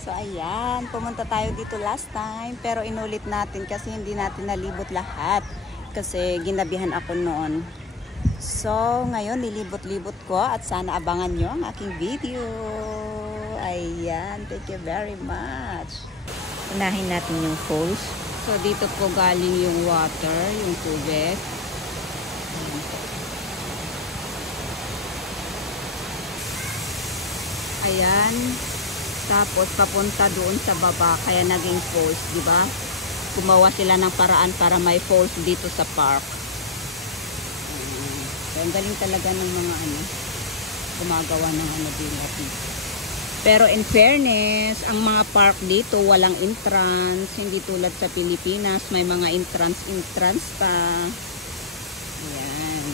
So ayan, pumunta tayo dito last time pero inulit natin kasi hindi natin nalibot lahat kasi ginabihan ako noon. So ngayon nilibot-libot ko at sana abangan nyo ang aking video. Ayan, thank you very much. Unahin natin yung falls. So dito po galing yung water, yung tubig. Ayan. Tapos papunta doon sa baba kaya naging falls, di ba? Gumawa sila ng paraan para may falls dito sa park. So ang galing talaga ng mga gumagawa ng dito. Pero in fairness, ang mga park dito walang entrance, hindi tulad sa Pilipinas, may mga entrance pa. Ayan.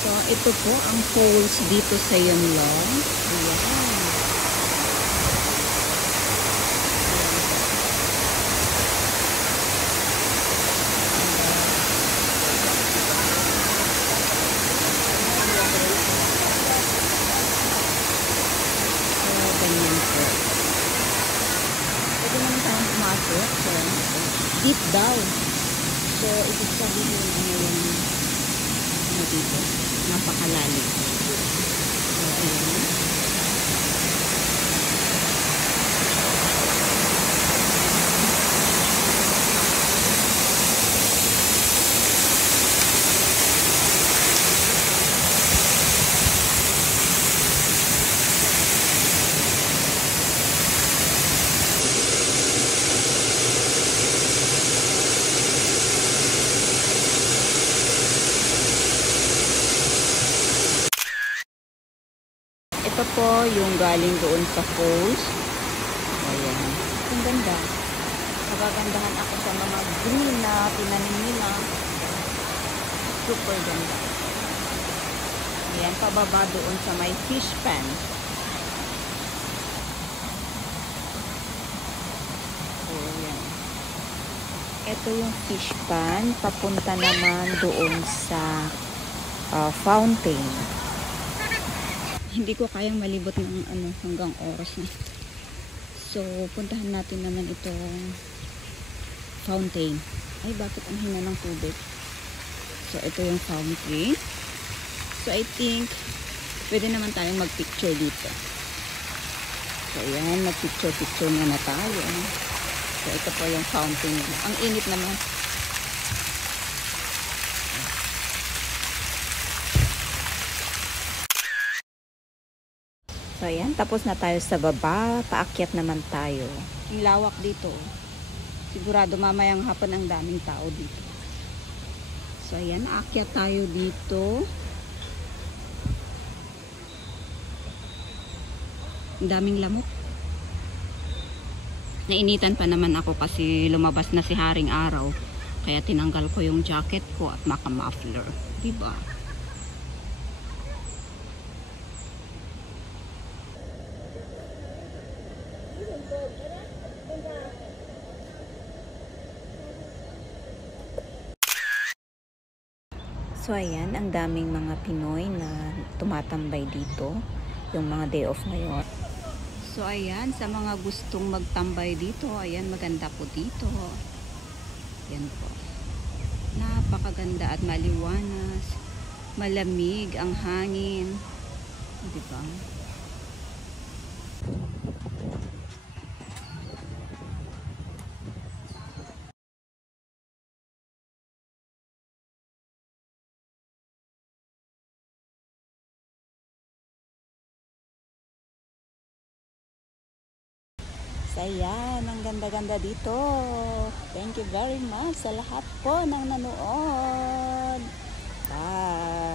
So ito po ang falls dito sa Yonlong. Ayan. Deep down. So, ibig sabihin dito, napakalalim. So, ayan. Ito po yung galing doon sa falls. Ayan. Ang ganda. Nagagandahan ako sa mga green na tinanim nila. Super ganda. Ayan, pababa doon sa may fish pan. So, ayan. Ito yung fish pan. Papunta naman doon sa fountain. Hindi ko kayang malibot ng hanggang oras na. So, puntahan natin naman itong fountain. Ay, bakit ang hina ng tubig? So, ito yung fountain. So, I think pwede naman tayong mag-picture dito. So, ayan, mag-picture-picture na tayo. So, ito po yung fountain. Ang init naman. So, ayan. Tapos na tayo sa baba. Paakyat naman tayo. Ang lawak dito. Sigurado mamayang hapon ang daming tao dito. So, ayan. Aakyat tayo dito. Ang daming lamok. Nainitan pa naman ako kasi lumabas na si Haring Araw. Kaya tinanggal ko yung jacket ko at maka-muffler. Diba? So, ayan. Ang daming mga Pinoy na tumatambay dito. Yung mga day off ngayon. So, ayan. Sa mga gustong magtambay dito, ayan, maganda po dito. Ayan po. Napakaganda at maliwanas. Malamig ang hangin. Diba? So, ayan, ang ganda-ganda dito. Thank you very much sa lahat po ng nanood. Bye!